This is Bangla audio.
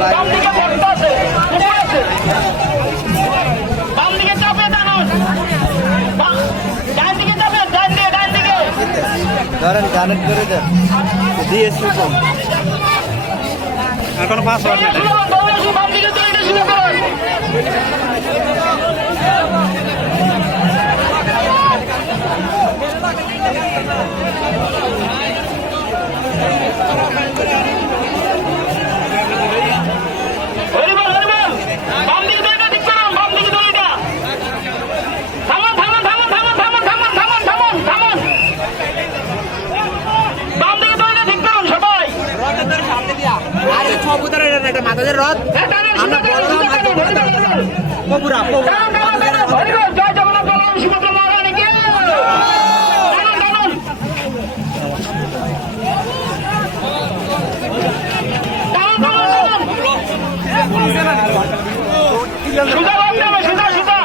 বাম দিকে বর্তা আছে, পুকুর আছে। বাম দিকে চাপে টানুন, ডান দিকে চাপে, ডান দিকে। ধরেন কানেক্ট করে দেন দিয়ে শুরু এখন পাসওয়ার্ড নেই বাম দিকে তো এটা শুরু করুন। মাথাদের রথ আমরা পুরা জয় জগন্নাথ সুভদ্রা মহারানীকে সুতা সুতা